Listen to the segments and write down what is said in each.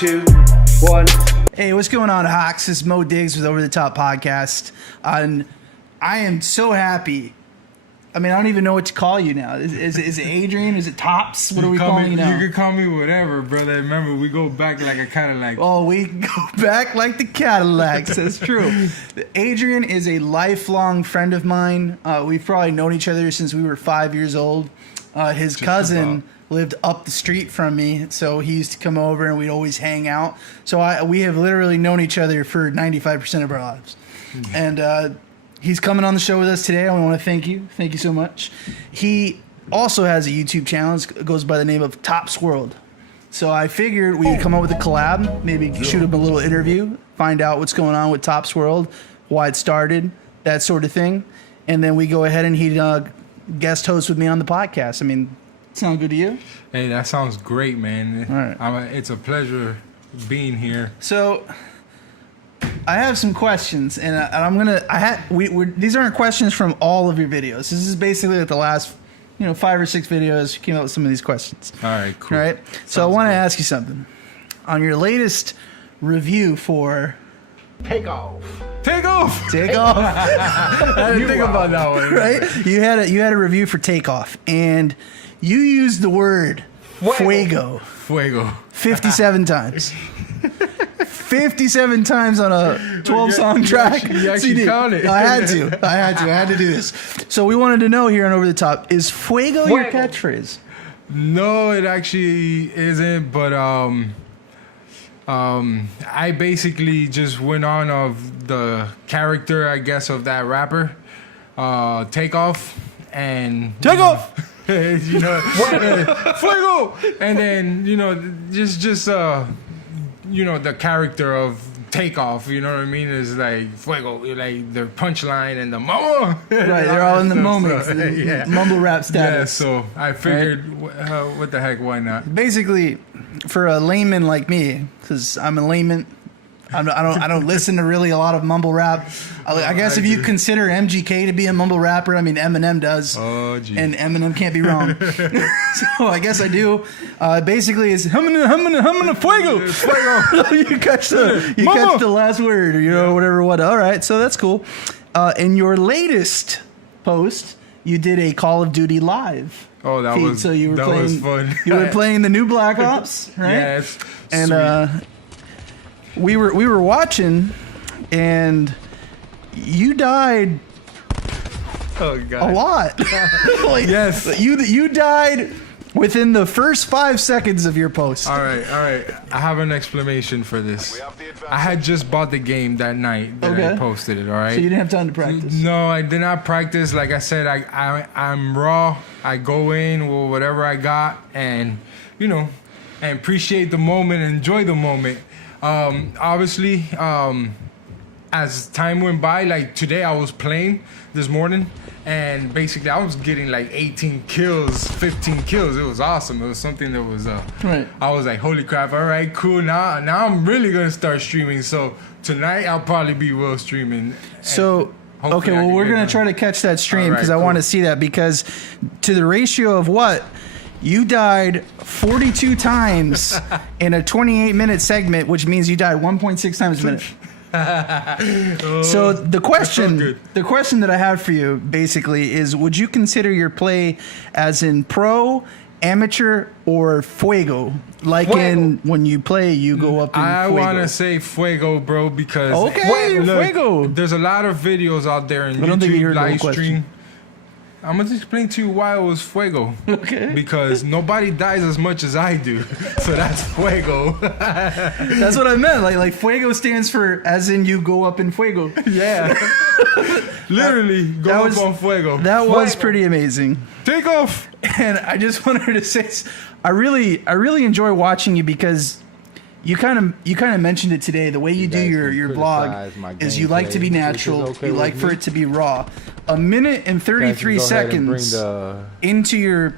2, 1. Hey, what's going on, Hawks? This is Mo Diggs with Over the Top Podcast. And I am so happy. I mean, I don't even know what to call you now. Is it Adrian? Is it Topz? What are we calling you now? You can call me whatever, brother. Remember, we go back like a Cadillac. Oh, we go back like the Cadillacs. That's true. Adrian is a lifelong friend of mine. We've probably known each other since we were 5 years old. His cousin lived up the street from me, so he used to come over and we'd always hang out. So we have literally known each other for 95% of our lives. And he's coming on the show with us today. I want to thank you. Thank you so much. He also has a YouTube channel. It goes by the name of Topz World. So I figured we would come up with a collab, maybe shoot him a little interview, find out what's going on with Topz World, why it started, that sort of thing. And then we go ahead and he guest host with me on the podcast. I mean, sound good to you? Hey, that sounds great, man. All right. It's a pleasure being here. So I have some questions, and I'm gonna. These aren't questions from all of your videos. This is basically like the last, 5 or 6 videos. You came up with some of these questions. All right, cool. All right. So I want to ask you something. On your latest review for Take off. Take off. I didn't think about that one. Right? You had a review for Takeoff, and you used the word Fuego 57 times. 57 times on a 12-song track. You actually count it. I had to do this. So we wanted to know here on Over the Top, is Fuego your catchphrase? No, it actually isn't, but I basically just went on of the character, I guess, of that rapper, Takeoff, and Takeoff. Fuego, and then just the character of Takeoff, you know what I mean, is like Fuego, like their punchline and the mama. Right, they're all in the moment, yeah. mumble rap status. Yeah, so I figured, what the heck, why not? Basically, for a layman like me, because I'm a layman, I don't listen to really a lot of mumble rap. I guess if you consider MGK to be a mumble rapper, I mean Eminem does. Oh, geez. And Eminem can't be wrong. So I guess I do. Basically, it's humming fuego. You catch the last word, or whatever. What? All right, so that's cool. In your latest post, you did a Call of Duty live. Oh, that feed. was So you were that playing, was fun. You were playing the new Black Ops, right? Yes. And we were watching, and you died Oh, God. a lot. Yes. You died within the first 5 seconds of your post. All right. I have an explanation for this. I had just bought the game that night that I posted it, all right? So you didn't have time to practice? No, I did not practice. Like I said, I'm raw. I go in with whatever I got and, and appreciate the moment, enjoy the moment. Obviously, as time went by, like today I was playing this morning, and basically I was getting like 18 kills, 15 kills. It was awesome. It was something that was right. I was like, holy crap, all right, cool. Now I'm really gonna start streaming. So tonight I'll probably be streaming. So okay, well, we're gonna try to catch that stream because I want to see that, because to the ratio of what you died 42 times in a 28-minute segment, which means you died 1.6 times a minute. So the question that I have for you basically is, would you consider your play as in pro, amateur, or Fuego? In when you play, you go up in I Fuego. want to say Fuego, bro, because Fuego. There's a lot of videos out there in don't think you YouTube heard the whole live question. stream. I'm going to explain to you why it was Fuego. Okay. Because nobody dies as much as I do. So that's Fuego. That's what I meant. Like Fuego stands for as in you go up in Fuego. Yeah. Literally, go up on Fuego. That was pretty amazing. Take off. And I just wanted to say, I really enjoy watching you, because you kind of mentioned it today. The way you do your blog is you like to be natural. You like for it to be raw. A minute and 33 seconds into your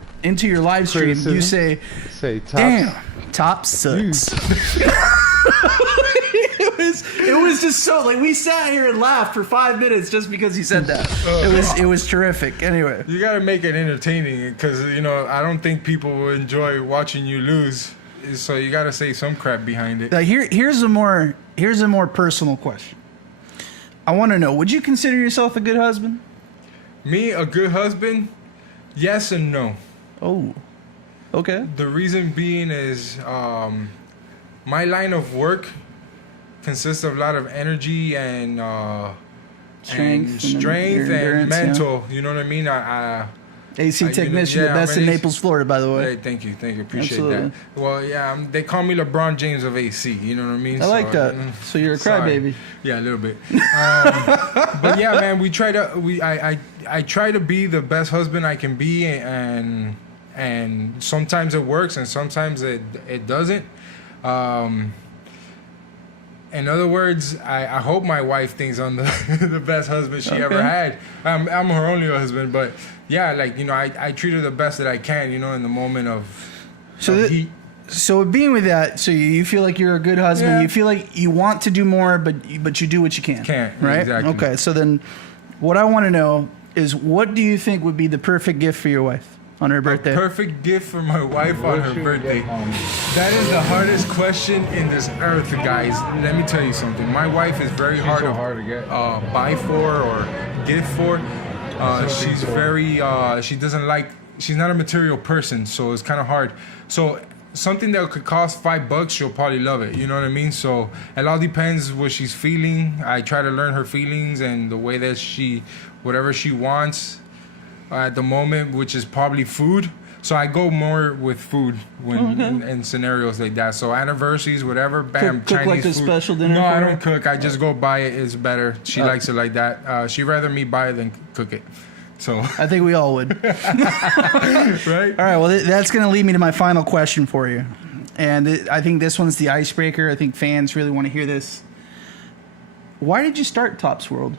live stream, you say "Damn, Topz sucks." It was just so, like, we sat here and laughed for 5 minutes just because he said that. It was terrific. Anyway, you gotta make it entertaining, because I don't think people will enjoy watching you lose. So you gotta say some crap behind it. Like here's a more personal question. I want to know: would you consider yourself a good husband? Me, a good husband? Yes and no. Oh, okay. The reason being is my line of work consists of a lot of energy and Strength and endurance, mental. Yeah. You know what I mean? AC technician, the best in Naples, Florida, by the way. Hey, thank you, appreciate Absolutely. that. Well, yeah, they call me LeBron James of AC. You know what I mean? I like that. So you're a crybaby. Yeah, a little bit. But yeah, man, I try to be the best husband I can be, and sometimes it works, and sometimes it doesn't. In other words, I hope my wife thinks I'm the best husband she ever had. I'm her only husband, but yeah, like, you know, I treat her the best that I can, you know, in the moment of heat. So being with that, so you feel like you're a good husband. Yeah. You feel like you want to do more, but you do what you can. Right? Exactly. Okay. So then, what I want to know is, what do you think would be the perfect gift for your wife on her birthday? Perfect gift for my wife on her birthday. That is the hardest question in this earth, guys. Let me tell you something. My wife is very hard to get buy for or gift for. She's very she doesn't like. She's not a material person, so it's kind of hard. So something that could cost $5, she'll probably love it. You know what I mean? So it all depends what she's feeling. I try to learn her feelings and the way that whatever she wants at the moment, which is probably food. So I go more with food when in scenarios like that. So anniversaries, whatever, bam, Cook Chinese like a food. special dinner. No, for I her? don't cook. I just go buy it. It's better. She likes it like that. She'd rather me buy it than cook it. So I think we all would. right. All right. Well, that's going to lead me to my final question for you, and I think this one's the icebreaker. I think fans really want to hear this. Why did you start Topz World?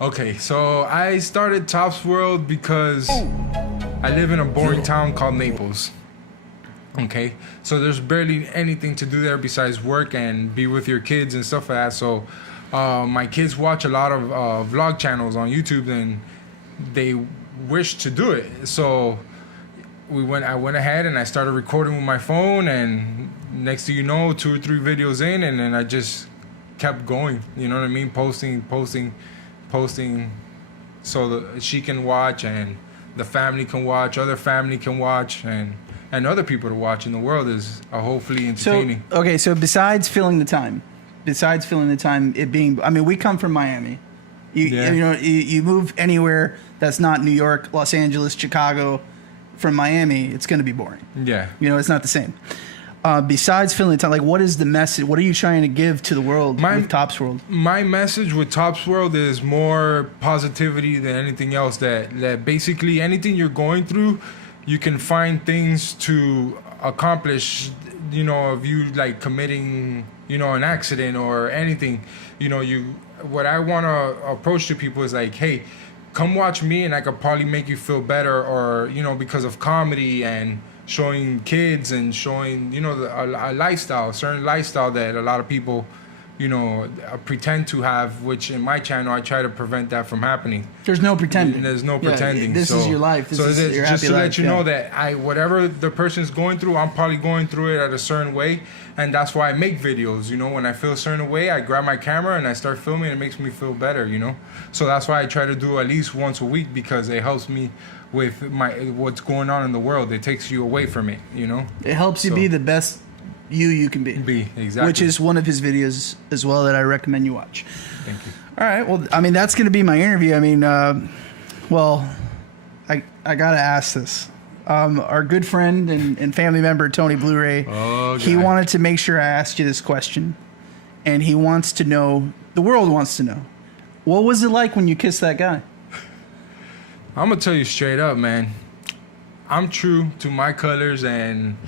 Okay, so I started Topz World because I live in a boring town called Naples. Okay, so there's barely anything to do there besides work and be with your kids and stuff like that. So my kids watch a lot of vlog channels on YouTube, and they wish to do it. So I went ahead and I started recording with my phone, and next thing you know, 2 or 3 videos in, and then I just kept going. You know what I mean? Posting, so that she can watch, and the family can watch, other family can watch, and other people to watch in the world is hopefully entertaining. So besides filling the time, it being, I mean, we come from Miami. You move anywhere that's not New York, Los Angeles, Chicago, from Miami, it's going to be boring. Yeah. You know, it's not the same. Besides filling the time, like, what is the message? What are you trying to give to the world with Topz World? My message with Topz World is more positivity than anything else. That basically anything you're going through, you can find things to accomplish. You know, if you like committing, you know, an accident or anything, you know, what I want to approach to people is like, hey, come watch me and I could probably make you feel better, or, you know, because of comedy and showing kids and showing, you know, a lifestyle, a certain lifestyle that a lot of people, you know, pretend to have, which in my channel I try to prevent that from happening. There's no pretending. There's no pretending. This is your life. This is your just happy to life, let you know that whatever the person's going through, I'm probably going through it at a certain way, and that's why I make videos. You know, when I feel a certain way, I grab my camera and I start filming. It makes me feel better. You know, so that's why I try to do at least once a week, because it helps me with what's going on in the world. It takes you away from it. You know, it helps you be the best you can be. Exactly. Which is one of his videos as well that I recommend you watch. Thank you. All right. Well, I mean, that's going to be my interview. I mean, I got to ask this. Our good friend and family member, Tony Blu-ray, he wanted to make sure I asked you this question. And he wants to know, the world wants to know, what was it like when you kissed that guy? I'm going to tell you straight up, man. I'm true to my colors, and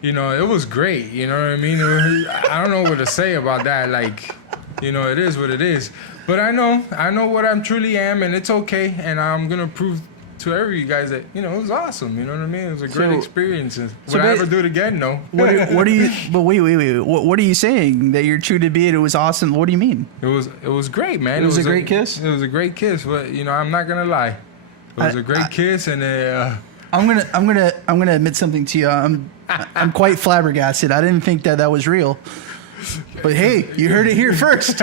you know, it was great. You know what I mean? I don't know what to say about that. Like, you know, it is what it is. But I know what I truly am, and it's okay. And I'm gonna prove to every you guys that, you know, it was awesome. You know what I mean? It was a great experience. Would I ever do it again? No. What are you? But wait. What are you saying? That you're true to be it? It was awesome. What do you mean? It was great, man. It was a great kiss. It was a great kiss. But you know, I'm not gonna lie. It was a great kiss, and I'm gonna admit something to you. I'm quite flabbergasted. I didn't think that was real. But hey, you heard it here first.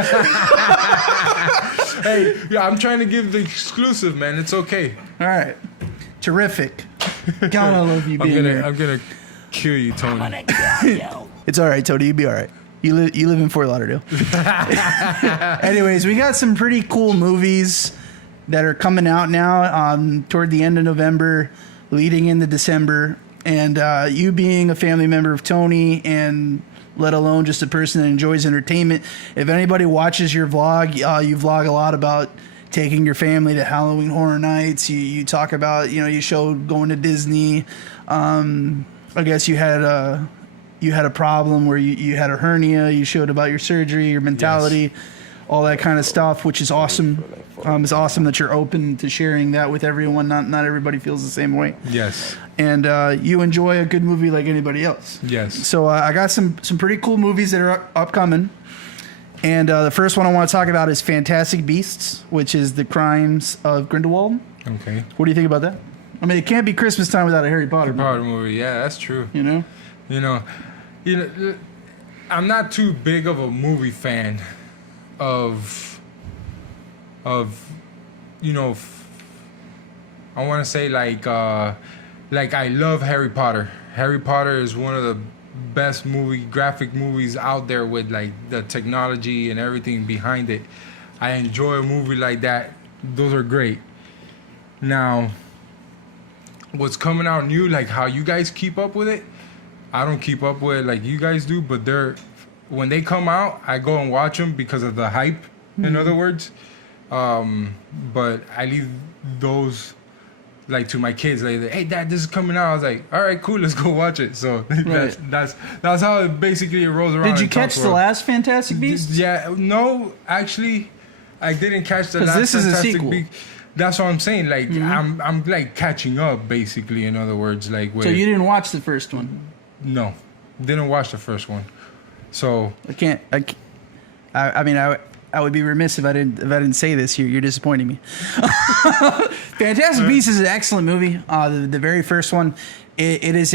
Hey, yeah, I'm trying to give the exclusive, man. It's okay. All right, terrific. God, I love you being here. I'm gonna kill you, Tony. It's all right, Tony. You'll be all right. You live in Fort Lauderdale. Anyways, we got some pretty cool movies that are coming out now toward the end of November, leading into December. And you being a family member of Tony, and let alone just a person that enjoys entertainment, if anybody watches your vlog, you vlog a lot about taking your family to Halloween Horror Nights. You talk about, you showed going to Disney. I guess you had a problem where you had a hernia. You showed about your surgery, your mentality, all that kind of stuff, which is awesome. It's awesome that you're open to sharing that with everyone. Not everybody feels the same way. Yes. And you enjoy a good movie like anybody else. Yes. So I got some pretty cool movies that are upcoming. And the first one I want to talk about is Fantastic Beasts, which is the crimes of Grindelwald. Okay. What do you think about that? I mean, it can't be Christmas time without a Harry Potter movie. Yeah, that's true. You know, I'm not too big of a movie fan of I want to say like I love Harry Potter. Harry Potter is one of the best graphic movies out there with like the technology and everything behind it. I enjoy a movie like that. Those are great. Now, what's coming out new, like how you guys keep up with it, I don't keep up with it like you guys do, but when they come out, I go and watch them because of the hype, in other words. But I leave those like to my kids. Like, hey, Dad, this is coming out. I was like, all right, cool, let's go watch it. So Right. that's how it basically rolls around. Did you catch the last Fantastic Beasts? Yeah, no, actually, I didn't catch the last. This is a Fantastic sequel. That's what I'm saying. Like, I'm like catching up, basically. In other words, like. So you didn't watch the first one? No, didn't watch the first one. So I mean, I would be remiss if I didn't say this. You're disappointing me. Fantastic Beasts is an excellent movie. The very first one, it is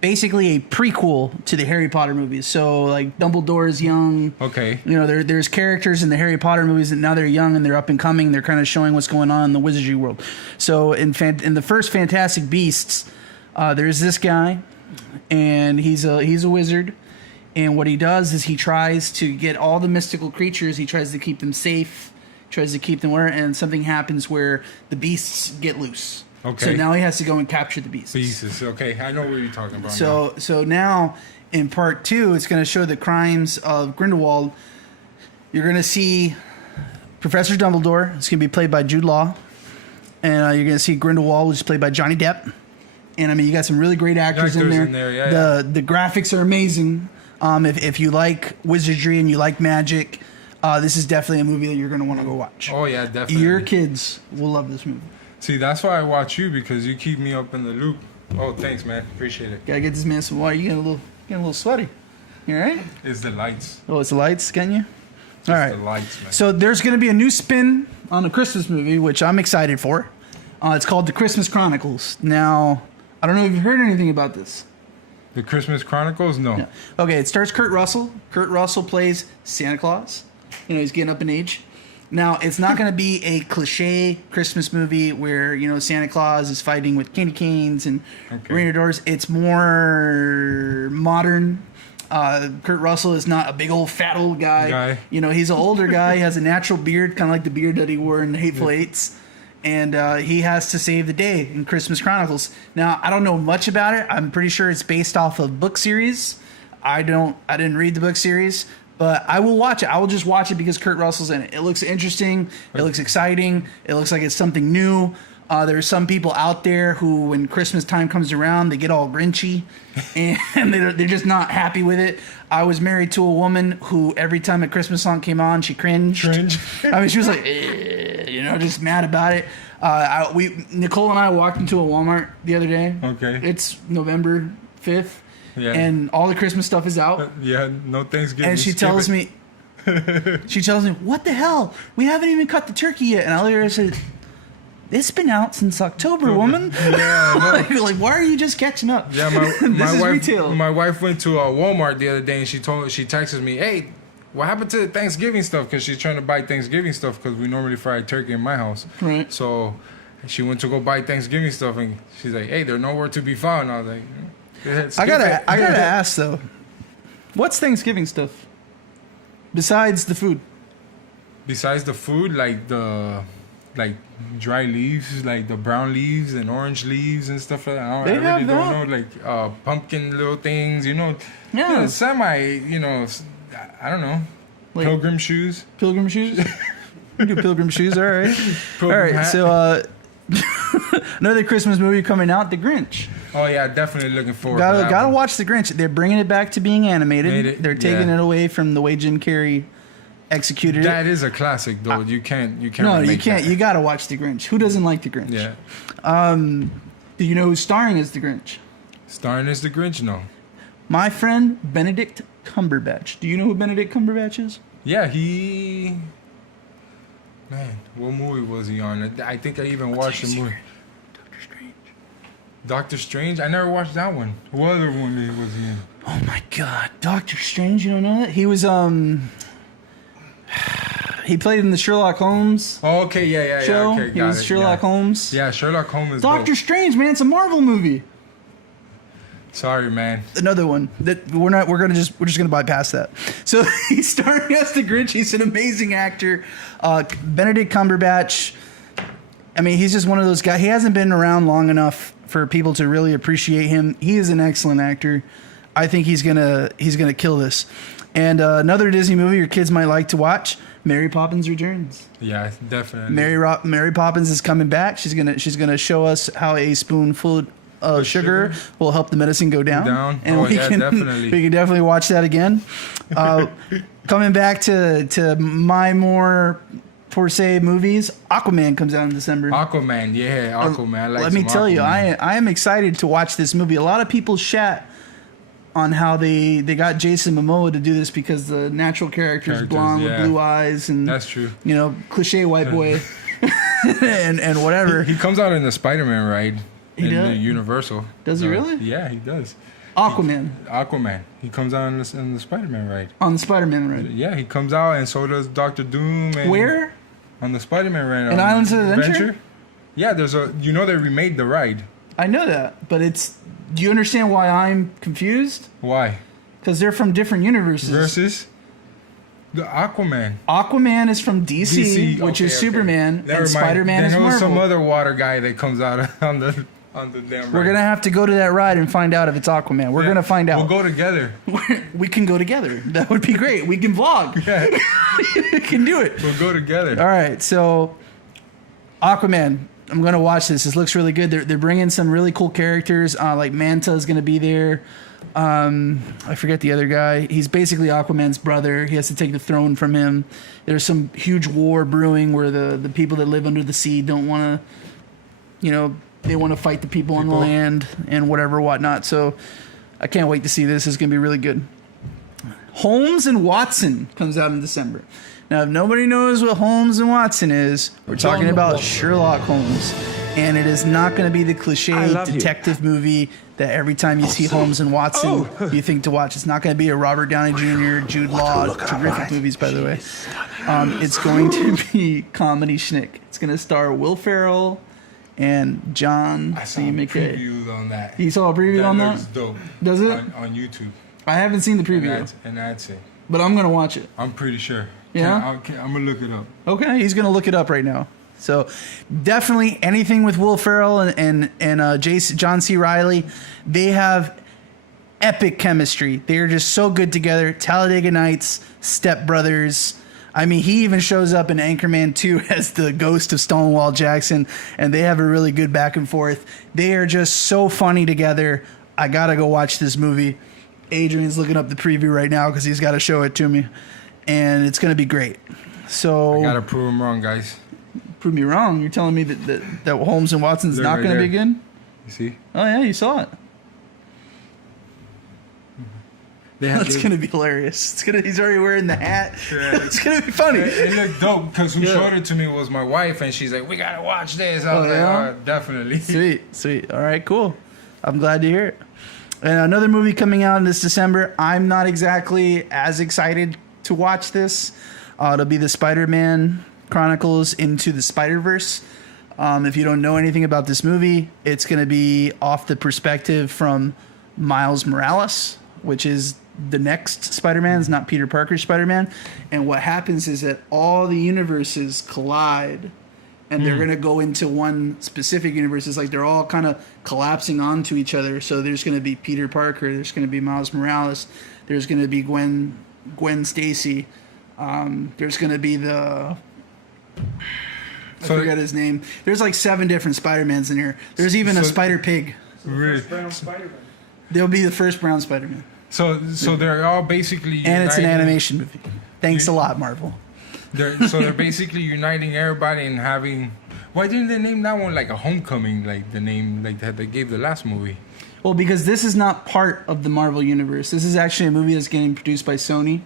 basically a prequel to the Harry Potter movies. So like Dumbledore is young. Okay. There's characters in the Harry Potter movies that now they're young and they're up and coming. They're kind of showing what's going on in the wizardry world. So in the first Fantastic Beasts, there's this guy, and he's a wizard. And what he does is he tries to get all the mystical creatures. He tries to keep them safe, tries to keep them and something happens where the beasts get loose. Okay. So now he has to go and capture the beasts. Beasts. Okay, I know what you're talking about. So now in part 2, it's going to show the crimes of Grindelwald. You're going to see Professor Dumbledore. It's going to be played by Jude Law, and you're going to see Grindelwald, which is played by Johnny Depp. And I mean, you got some really great actors in there. Yeah. The graphics are amazing. If you like wizardry and you like magic, this is definitely a movie that you're going to want to go watch. Oh, yeah, definitely. Your kids will love this movie. See, that's why I watch you, because you keep me up in the loop. Oh, thanks, man. Appreciate it. Gotta get this man some water. You getting a little sweaty. You all right? It's the lights. Oh, it's the lights getting you? All right. The lights, man. So there's going to be a new spin on a Christmas movie, which I'm excited for. It's called The Christmas Chronicles. Now, I don't know if you've heard anything about this. The Christmas Chronicles? No. Yeah. Okay, it stars Kurt Russell. Kurt Russell plays Santa Claus. He's getting up in age. Now, it's not going to be a cliche Christmas movie where, Santa Claus is fighting with candy canes and reindeer doors. It's more modern. Kurt Russell is not a big old fat old guy. He's an older guy. He has a natural beard, kind of like the beard that he wore in the Hateful Eights. And he has to save the day in Christmas Chronicles. Now, I don't know much about it. I'm pretty sure it's based off of book series. I didn't read the book series, but I will watch it. I will just watch it because Kurt Russell's in it. It looks interesting. It looks exciting. It looks like it's something new. There are some people out there who, when Christmas time comes around, they get all grinchy, and they're just not happy with it. I was married to a woman who, every time a Christmas song came on, she cringed. I mean, she was like, just mad about it. Nicole and I walked into a Walmart the other day. Okay. It's November 5th. Yeah. And all the Christmas stuff is out. Yeah, no Thanksgiving. And she tells me, what the hell? We haven't even cut the turkey yet. And I said, It's been out since October, woman. Yeah, like, why are you just catching up? Yeah, my wife went to Walmart the other day and she texted me, hey, what happened to the Thanksgiving stuff? Because she's trying to buy Thanksgiving stuff because we normally fry turkey in my house. Right. So she went to go buy Thanksgiving stuff and she's like, hey, they're nowhere to be found. I was like, I gotta ask though, what's Thanksgiving stuff besides the food? Besides the food, like dry leaves, like the brown leaves and orange leaves and stuff like that. I really don't know, like pumpkin little things, Yeah. I don't know. Like, Pilgrim shoes. Pilgrim shoes? We do pilgrim shoes, all right. Pilgrim hat. So another Christmas movie coming out, The Grinch. Oh yeah, definitely looking forward to that. Gotta watch The Grinch. They're bringing it back to being animated. They're taking it away from the way Jim Carrey executed it. That is a classic, though. You can't. No, you can't. You gotta watch The Grinch. Who doesn't like The Grinch? Yeah. Do you know who's starring as The Grinch? Starring as the Grinch? No. My friend Benedict Cumberbatch. Do you know who Benedict Cumberbatch is? Yeah, Man, what movie was he on? I think I even watched the movie. Doctor Strange. Doctor Strange? I never watched that one. What other one was he in? Oh my God, Doctor Strange! You don't know that? He was he played in the Sherlock Holmes. Oh, okay, yeah. Show. Okay, He was Sherlock Holmes. Yeah, Sherlock Holmes is Doctor dope. Strange, man, it's a Marvel movie. Sorry, man. Another one that we're just gonna bypass that. So he's starring as the Grinch. He's an amazing actor. Benedict Cumberbatch. I mean, he's just one of those guys. He hasn't been around long enough for people to really appreciate him. He is an excellent actor. I think he's gonna kill this. And another Disney movie your kids might like to watch, Mary Poppins Returns. Yeah, definitely. Mary Poppins is coming back. She's gonna show us how a spoonful of sugar will help the medicine go down. And definitely. We can definitely watch that again. Coming back to my more per se movies, Aquaman comes out in December. Aquaman. I Let me tell you, I am excited to watch this movie. A lot of people shat on how they got Jason Momoa to do this because the natural character is blonde with blue eyes and that's true. You know, cliche white boy and whatever. He comes out in the SpiderMan ride in does? the Universal. Does he really? Yeah, he does. Aquaman. He comes out in the SpiderMan ride. On the Spider-Man ride. Yeah, he comes out and so does Doctor Doom. And Where? On the Spider-Man ride. In Islands of Adventure? Yeah, they remade the ride. I know that, but do you understand why I'm confused? Why? Because they're from different universes. Versus the Aquaman. Aquaman is from DC, which is Superman, and Spider-Man is Marvel. There's some other water guy that comes out on the damn ride. We're going to have to go to that ride and find out if it's Aquaman. We're going to find out. We'll go together. We can go together. That would be great. We can vlog. Yeah. We can do it. We'll go together. All right, so Aquaman. I'm going to watch this. This looks really good. They're bringing some really cool characters. Like Manta is going to be there. I forget the other guy. He's basically Aquaman's brother. He has to take the throne from him. There's some huge war brewing where the people that live under the sea don't want to, they want to fight the people on the land and whatnot. So I can't wait to see this. It's going to be really good. Holmes and Watson comes out in December. Now, if nobody knows what Holmes and Watson is, we're talking about Sherlock Holmes. And it is not going to be the cliche detective movie that every time you see Holmes and Watson, you think to watch. It's not going to be a Robert Downey Jr., Jude Law, terrific movies, by the way. It's going to be comedy schnick. It's going to star Will Ferrell and John. I saw previews on that. You saw a preview on that? That looks dope. Does it? On YouTube. I haven't seen the preview. And that's it. But I'm going to watch it. I'm pretty sure. Yeah? I'm going to look it up. Okay, he's going to look it up right now. So definitely anything with Will Ferrell and John C. Reilly, they have epic chemistry. They are just so good together. Talladega Nights, Step Brothers. I mean, he even shows up in Anchorman 2 as the ghost of Stonewall Jackson, and they have a really good back and forth. They are just so funny together. I got to go watch this movie. Adrian's looking up the preview right now because he's got to show it to me, and it's going to be great. So I got to prove him wrong, guys. Prove me wrong. You're telling me that Holmes and Watson's not going to be good? You see? Oh, yeah, you saw it. That's gonna be hilarious. He's already wearing the hat. Yeah. It's gonna be funny. It looked dope because who showed it to me was my wife, and she's like, "We gotta watch this." I was like, "Oh, definitely." Sweet. All right, cool. I'm glad to hear it. And another movie coming out in this December. I'm not exactly as excited to watch this. It'll be the SpiderMan Chronicles Into the Spider-Verse. If you don't know anything about this movie, it's going to be off the perspective from Miles Morales, which is the next Spider-Man. It's not Peter Parker's Spider-Man. And what happens is that all the universes collide, and they're going to go into one specific universe. It's like they're all kind of collapsing onto each other. So there's going to be Peter Parker. There's going to be Miles Morales. There's going to be Gwen Stacy. There's going to be I forget his name. There's like 7 different Spider-Mans in here. There's even a Spider-Pig. Really? Brown Spider-Man. They'll be the first brown Spider-Man. So they're all basically And it's an animation movie. Thanks a lot, Marvel. They're basically uniting everybody and having. Why didn't they name that one like a Homecoming, like the name like that they gave the last movie? Well, because this is not part of the Marvel universe. This is actually a movie that's getting produced by Sony.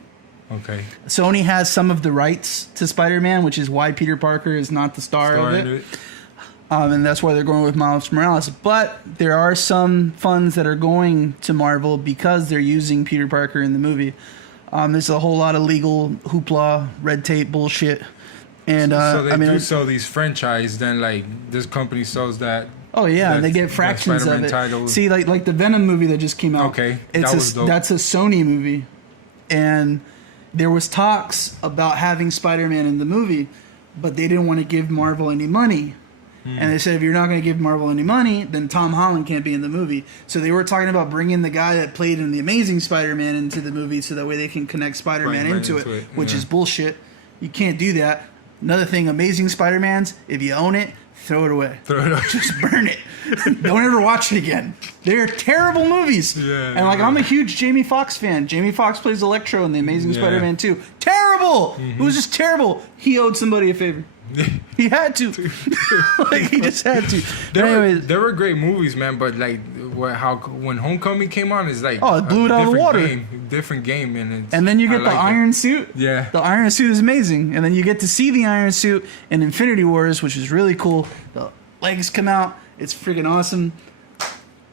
Okay. Sony has some of the rights to Spider-Man, which is why Peter Parker is not the star of it. And that's why they're going with Miles Morales. But there are some funds that are going to Marvel because they're using Peter Parker in the movie. There's a whole lot of legal hoopla, red tape bullshit. And so they do sell these franchise, then like this company sells that. Oh yeah, and they get fractions of it. Titles. See, like the Venom movie that just came out. Okay, that's a Sony movie, and there was talks about having Spider-Man in the movie, but they didn't want to give Marvel any money. And they said, if you're not going to give Marvel any money, then Tom Holland can't be in the movie. So they were talking about bringing the guy that played in The Amazing Spider-Man into the movie so that way they can connect Spider-Man into it, which is bullshit. You can't do that. Another thing, Amazing Spider-Mans, if you own it, throw it away. Just burn it. Don't ever watch it again. They're terrible movies. Yeah, and I'm a huge Jamie Foxx fan. Jamie Foxx plays Electro in The Amazing Spider-Man 2. Terrible! It was just terrible. He owed somebody a favor. He had to. He just had to. There were great movies, man, but when Homecoming came on, it's like it blew it out of the water. Different game, and then you get the Iron Suit. Yeah, the Iron Suit is amazing, and then you get to see the Iron Suit in Infinity Wars, which is really cool. The legs come out. It's freaking awesome.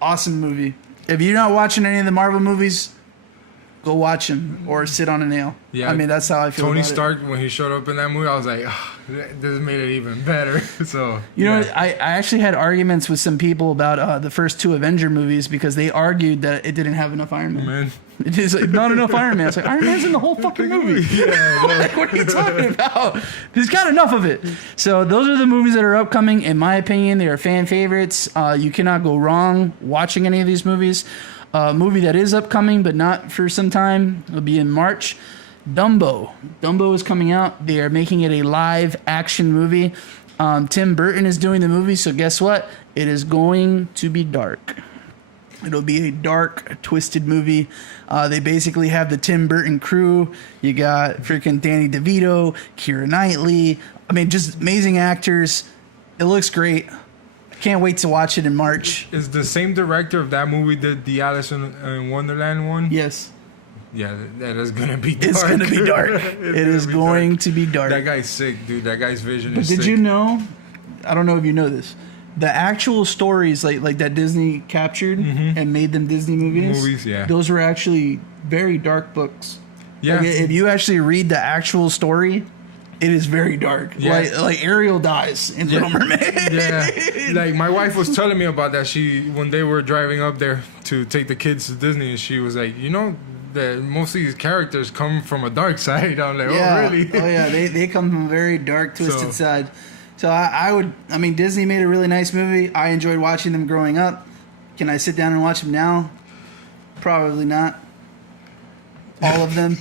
Awesome movie. If you're not watching any of the Marvel movies, go watch him or sit on a nail. Yeah, I mean that's how I feel. Tony Stark, when he showed up in that movie, I was like, this made it even better. So you know, I actually had arguments with some people about the first 2 Avenger movies because they argued that it didn't have enough Iron Man. It is not enough Iron Man. It's like Iron Man's in the whole fucking movie. Yeah, what are you talking about? He's got enough of it. So those are the movies that are upcoming. In my opinion, they are fan favorites. You cannot go wrong watching any of these movies. Movie that is upcoming, but not for some time. It'll be in March. Dumbo. Dumbo is coming out. They are making it a live action movie. Tim Burton is doing the movie, so guess what? It is going to be dark. It'll be a dark, twisted movie. They basically have the Tim Burton crew. You got freaking Danny DeVito, Keira Knightley. I mean, just amazing actors. It looks great. Can't wait to watch it in March. Is the same director of that movie that the Alice in Wonderland one? Yes. Yeah, that is gonna be dark. It's gonna be dark. It is going to be dark. That guy's sick, dude. That guy's vision is sick. But did you know? I don't know if you know this. The actual stories like that Disney captured and made them Disney movies. Yeah. Those were actually very dark books. Yeah. Like, if you actually read the actual story, it is very dark. Yeah. Like Ariel dies in Little Mermaid. Yeah. Like my wife was telling me about that. When they were driving up there to take the kids to Disney, and she was like, you know, that most of these characters come from a dark side. I'm like, oh really? Oh yeah, they come from a very dark, twisted side. So I mean, Disney made a really nice movie. I enjoyed watching them growing up. Can I sit down and watch them now? Probably not. All of them.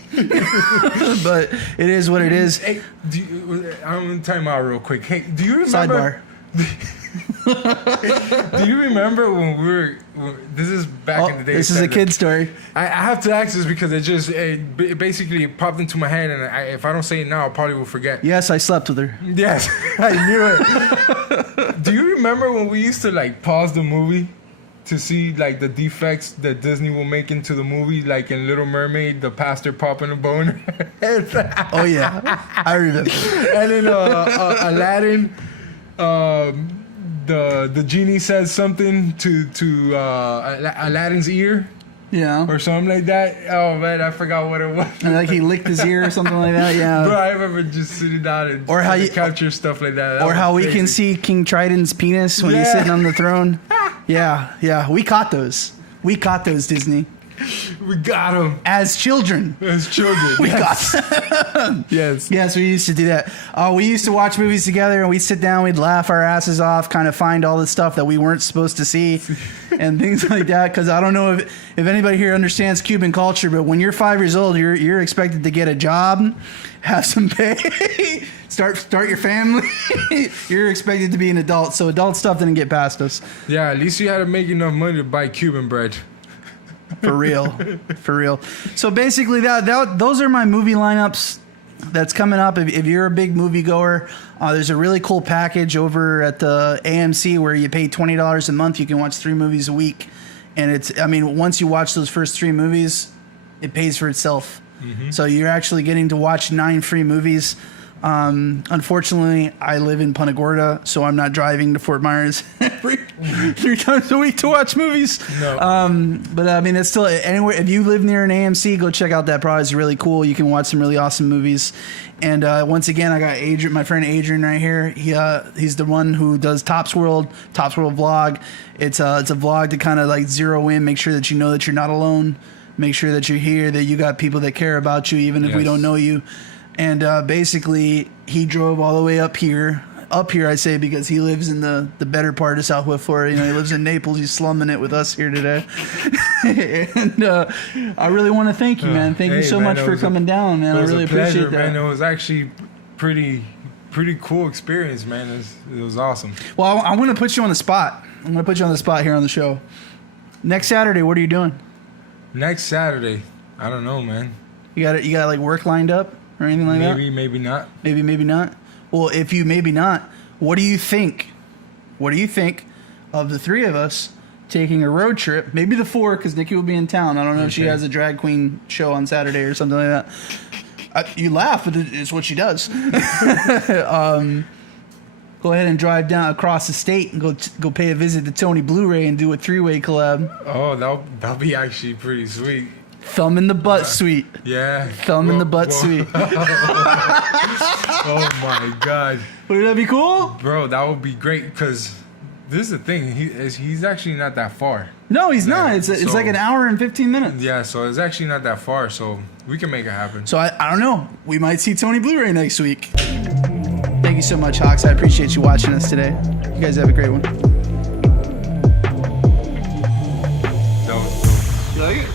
But it is what it is. Hey, I'm going to time out real quick. Hey, do you remember... Sidebar. Do you remember when we were... This is back in the day. This is a kid story. I have to ask this because it basically popped into my head, and if I don't say it now, I probably will forget. Yes, I slept with her. Yes, I knew it. Do you remember when we used to pause the movie to see like the defects that Disney will make into the movie, like in Little Mermaid, the pastor popping a boner. Oh yeah, I remember. And in Aladdin, the genie says something to Aladdin's ear. Yeah. Or something like that. Oh man, I forgot what it was. And like he licked his ear or something like that. Yeah. Bro, I remember just sitting down and or how you capture stuff like that. Or how we can see King Triton's penis when he's sitting on the throne. Yeah. We caught those. Disney. We got them. As children. We got them. Yes. Yes, we used to do that. We used to watch movies together and we'd sit down, we'd laugh our asses off, kind of find all the stuff that we weren't supposed to see and things like that. Because I don't know if anybody here understands Cuban culture, but when you're 5 years old, you're expected to get a job, have some pay, start your family. You're expected to be an adult. So adult stuff didn't get past us. Yeah, at least you had to make enough money to buy Cuban bread. For real. So basically, those are my movie lineups that's coming up. If you're a big movie goer, there's a really cool package over at the AMC where you pay $20 a month. You can watch 3 movies a week, and once you watch those first 3 movies, it pays for itself. Mm-hmm. So you're actually getting to watch 9 free movies. Unfortunately, I live in Punta Gorda, so I'm not driving to Fort Myers 3 times a week to watch movies. No. But I mean, it's still anywhere. If you live near an AMC, go check out that product. It's really cool. You can watch some really awesome movies. And once again, I got Adrian, my friend Adrian, right here. He's the one who does Topz World vlog. It's a vlog to kind of like zero in, make sure that you know that you're not alone, make sure that you're here, that you got people that care about you, even if we don't know you. And basically, he drove all the way up here, I say, because he lives in the better part of Southwest Florida. You know, he lives in Naples. He's slumming it with us here today. And I really want to thank you, man. Thank you so much for coming down, man. I really appreciate that. Man. It was actually pretty cool experience, man. It was awesome. Well, I'm going to put you on the spot. I'm going to put you on the spot here on the show. Next Saturday, what are you doing? Next Saturday, I don't know, man. You got like work lined up? Or anything like that? Maybe not. Maybe not. Well, if you maybe not, what do you think? What do you think of the 3 of us taking a road trip? Maybe the 4, because Nikki will be in town. I don't know if she has a drag queen show on Saturday or something like that. You laugh, but it's what she does. Go ahead and drive down across the state and go pay a visit to Tony Blu-ray and do a 3-way collab. Oh, that'll be actually pretty sweet. Thumb in the butt suite. Yeah. Thumb in the butt suite. Oh my God. Would that be cool? Bro, that would be great because this is the thing. He's actually not that far. No, he's not. It's like an hour and 15 minutes. Yeah, so it's actually not that far. So we can make it happen. So I don't know. We might see Tony Blu-ray next week. Thank you so much, Hawks. I appreciate you watching us today. You guys have a great one. Don't. You like it?